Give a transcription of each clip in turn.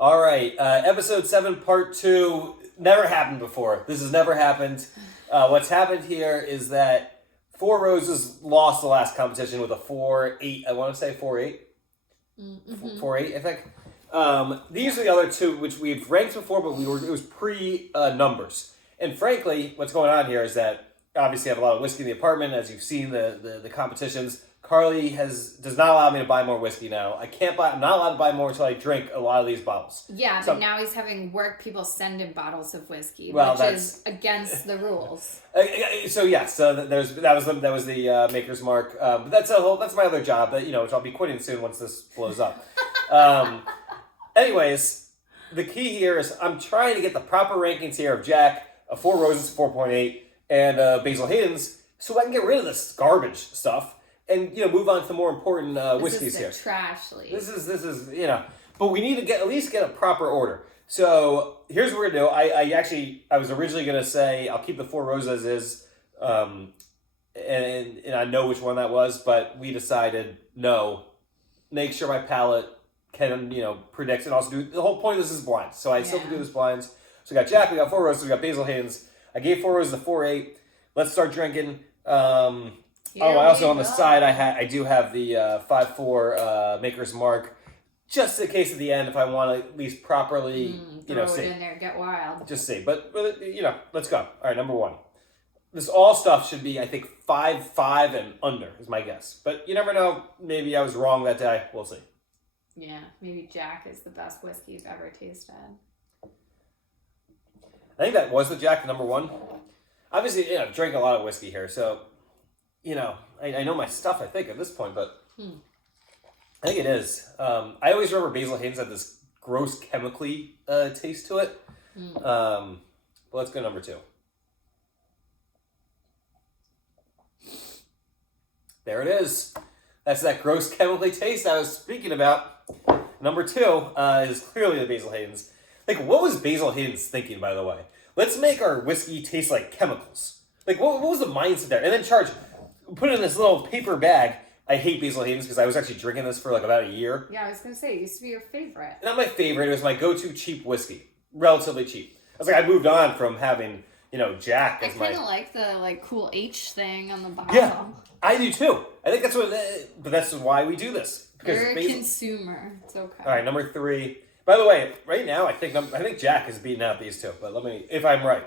All right, episode 7, part 2. Never happened before. This has never happened. What's happened here is that Four Roses lost the last competition with a 4-8. I want to say 4-8. 4-8, I think. These are the other two which we've ranked before, but it was pre-numbers. And frankly, what's going on here is that obviously I have a lot of whiskey in the apartment, as you've seen the competitions. Carly does not allow me to buy more whiskey now. I'm not allowed to buy more until I drink a lot of these bottles. Yeah, so, but now he's having work people send him bottles of whiskey, well, which is against the rules. So that was the Maker's Mark. But that's my other job that which I'll be quitting soon once this blows up. Anyways, the key here is I'm trying to get the proper rankings here of Jack, Four Roses 4.8, and Basil Hayden's, so I can get rid of this garbage stuff. And move on to more important whiskeys here. This is the trash league. This is but we need to at least get a proper order. So here's what we're gonna do. I was originally gonna say I'll keep the Four Roses as is, and I know which one that was, but we decided no. Make sure my palate can predict, and also do the whole point of this is blind. So I still can do this blinds. So we got Jack, we got Four Roses, we got Basil Hayden's. I gave Four Roses a 4.8. Let's start drinking. I also on the side I do have the 5.4 Maker's Mark, just in case at the end if I want to at least properly throw see. it in there, get wild. Just see, but let's go. All right, number 1. This all stuff should be I think 5.5 and under is my guess, but you never know. Maybe I was wrong that day. We'll see. Yeah, maybe Jack is the best whiskey you've ever tasted. I think that was the Jack, number 1. Obviously, I've drank a lot of whiskey here, so. I know my stuff, I think, at this point, but I think it is. I always remember Basil Hayden's had this gross chemically taste to it. But let's go number 2. There it is. That's that gross chemically taste I was speaking about. Number 2 is clearly the Basil Hayden's. Like, what was Basil Hayden's thinking, by the way? Let's make our whiskey taste like chemicals. Like, what was the mindset there? And then put it in this little paper bag. I hate Basil Hayden's because I was actually drinking this for like about a year. Yeah, I was going to say, it used to be your favorite. Not my favorite. It was my go-to cheap whiskey. Relatively cheap. I was like, I moved on from having, Jack as my... I kind of like the cool H thing on the bottle. Yeah, I do too. I think that's but that's why we do this. Because you're a consumer. It's okay. All right, number 3. By the way, right now, I think Jack is beating out these two. But if I'm right.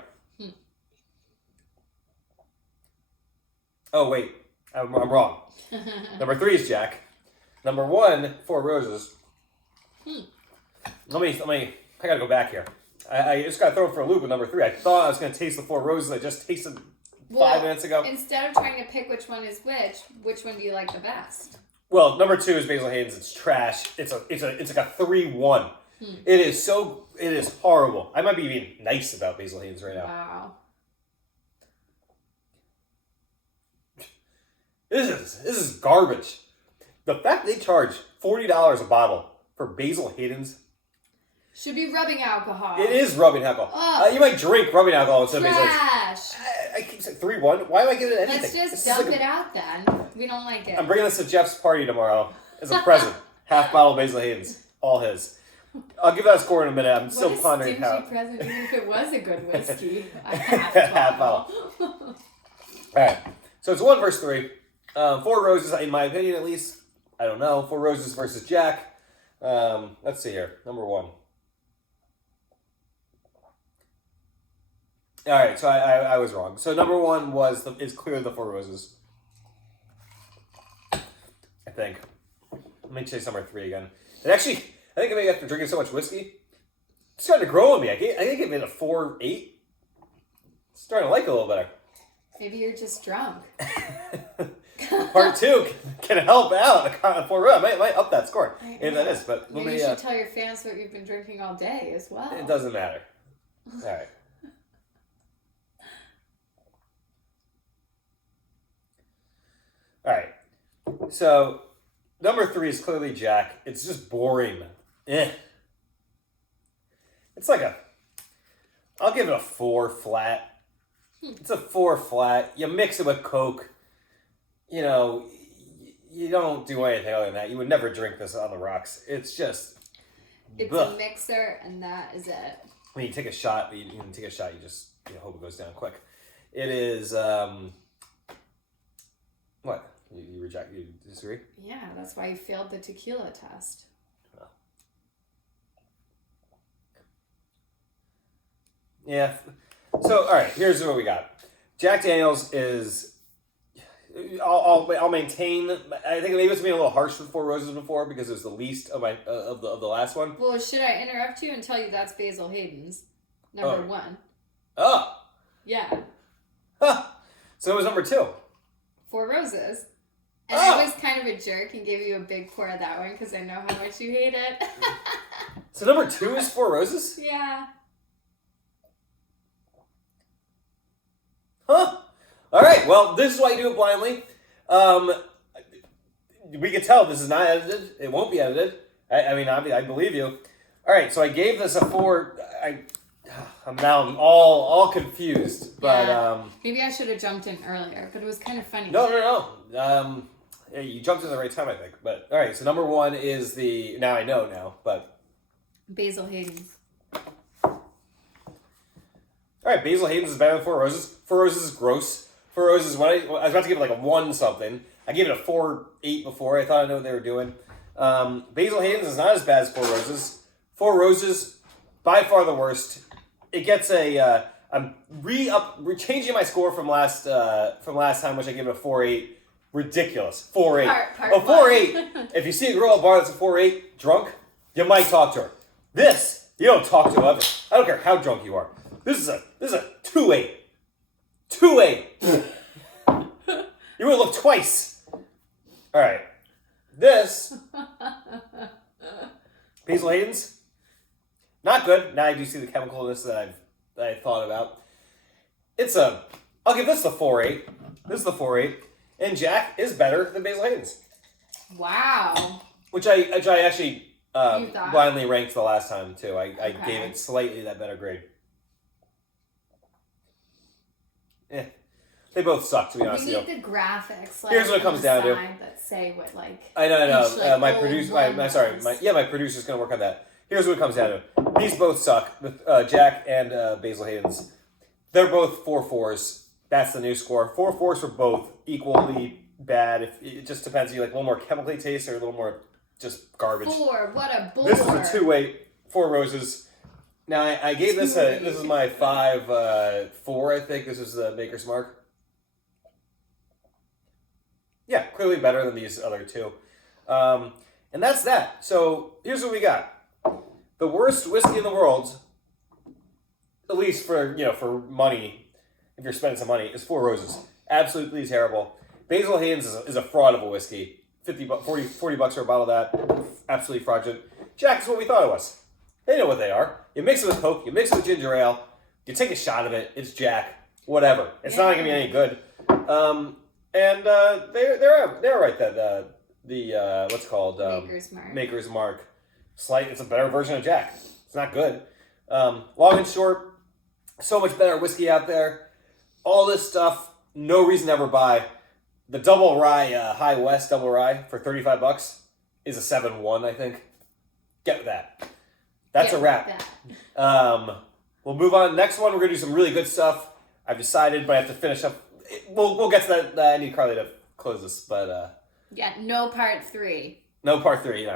Oh, wait. I'm wrong. Number 3 is Jack. Number 1, Four Roses. Let me. I gotta go back here. I just gotta throw it for a loop with number 3. I thought I was gonna taste the Four Roses. I just tasted 5 minutes ago. Instead of trying to pick which one is which one do you like the best? Well, number 2 is Basil Hayden's. It's trash. It's like a 3-1. It is horrible. I might be being nice about Basil Hayden's right now. Wow. This is garbage. The fact they charge $40 a bottle for Basil Hayden's should be rubbing alcohol. It is rubbing alcohol. You might drink rubbing alcohol instead of Basil Hayden's. Trash. I keep saying 3-1. Why am I giving it anything? Let's just dump it out then. We don't like it. I'm bringing this to Jeff's party tomorrow as a present. Half bottle of Basil Hayden's. All his. I'll give that a score in a minute. I'm still pondering how. What a stingy present, even if it was a good whiskey. A half bottle. All right. So it's 1 versus 3. Four Roses, in my opinion, at least. I don't know. Four Roses versus Jack. Let's see here. Number 1. All right, so I was wrong. So number 1 is clearly the Four Roses. I think. Let me chase number 3 again. And actually, I think maybe after drinking so much whiskey, it's starting to grow on me. I think give it a 4.8. It's starting to like it a little better. Maybe you're just drunk. Part 2 can help out. Four Roses. I might up that score. If that is, but maybe you should tell your fans what you've been drinking all day as well. It doesn't matter. All right. All right. So number 3 is clearly Jack. It's just boring. It's like I'll give it a 4 flat. It's a 4 flat. You mix it with Coke. You don't do anything other than that. You would never drink this on the rocks. It's just It's Ugh. a mixer, and that is it. When you take a shot, you just hope it goes down quick. It is, what? You reject, you disagree? Yeah, that's why you failed the tequila test. Well. Yeah. So, all right, here's what we got. Jack Daniels is, I'll maintain, I think maybe it's been a little harsh with Four Roses before because it was the least of my of the last one. Well, should I interrupt you and tell you that's Basil Hayden's number 1? Oh. Yeah. Huh. So it was number 2. Four Roses. And I was kind of a jerk and gave you a big pour of that one because I know how much you hate it. So number 2 is Four Roses? Yeah. Huh. All right. Well, this is why you do it blindly. We can tell this is not edited. It won't be edited. I believe you. All right. So I gave this a 4. I'm now all confused. But yeah. Maybe I should have jumped in earlier, but it was kind of funny. No. Yeah, you jumped in the right time, I think. But all right. So number 1 is the now I know now, but Basil Hayden's. All right. Basil Hayden's is better than Four Roses. Four Roses is gross. Four Roses, when I was about to give it like a 1 something. I gave it a 4.8 before. I thought I knew what they were doing. Basil Hayden's is not as bad as Four Roses. Four Roses, by far the worst. It gets a. I'm changing my score from last time, which I gave it a 4.8. Ridiculous. 4.8. A 4.8. If you see a girl at a bar that's a 4.8, drunk, you might talk to her. This, you don't talk to ever. I don't care how drunk you are. This is a 2.8. 2.8. You would look twice. All right. This Basil Hayden's not good. Now I do see the chemicalness that I thought about. I'll give this the 4.8. This is the 4.8, and Jack is better than Basil Hayden's. Wow. Which I actually blindly ranked the last time too. I gave it slightly that better grade. Yeah. They both suck, to be honest. We need the graphics. Like, here's what it comes down to. That say what like. I know. Each, like, my producer's gonna work on that. Here's what it comes down to. These both suck. Jack and Basil Hayden's. They're both 4.4s. That's the new score. 4.4s for both equally bad. It just depends. You like a little more chemically taste or a little more just garbage. 4. What a bore. This is a 2.8. Four Roses. Now I gave this this is my 5.4. I think this is the Maker's Mark. Yeah, clearly better than these other two. And that's that. So here's what we got. The worst whiskey in the world, at least for money, if you're spending some money, is Four Roses. Absolutely terrible. Basil Hayden's is a fraud of a whiskey. $40 for a bottle of that. Absolutely fraudulent. Jack is what we thought it was. They know what they are. You mix it with Coke, you mix it with ginger ale, you take a shot of it, it's Jack. Whatever. It's not going to be any good. And they're right that the what's called Maker's Mark. It's a better version of Jack. It's not good. Long and short, so much better whiskey out there. All this stuff, no reason to ever buy. The double rye, High West double rye for $35 is a 7.1, I think. Get that. That's a wrap. We'll move on. Next one, we're gonna do some really good stuff. I've decided, but I have to finish up. We'll get to that. I need Carly to close this, but yeah, no part 3. No part 3.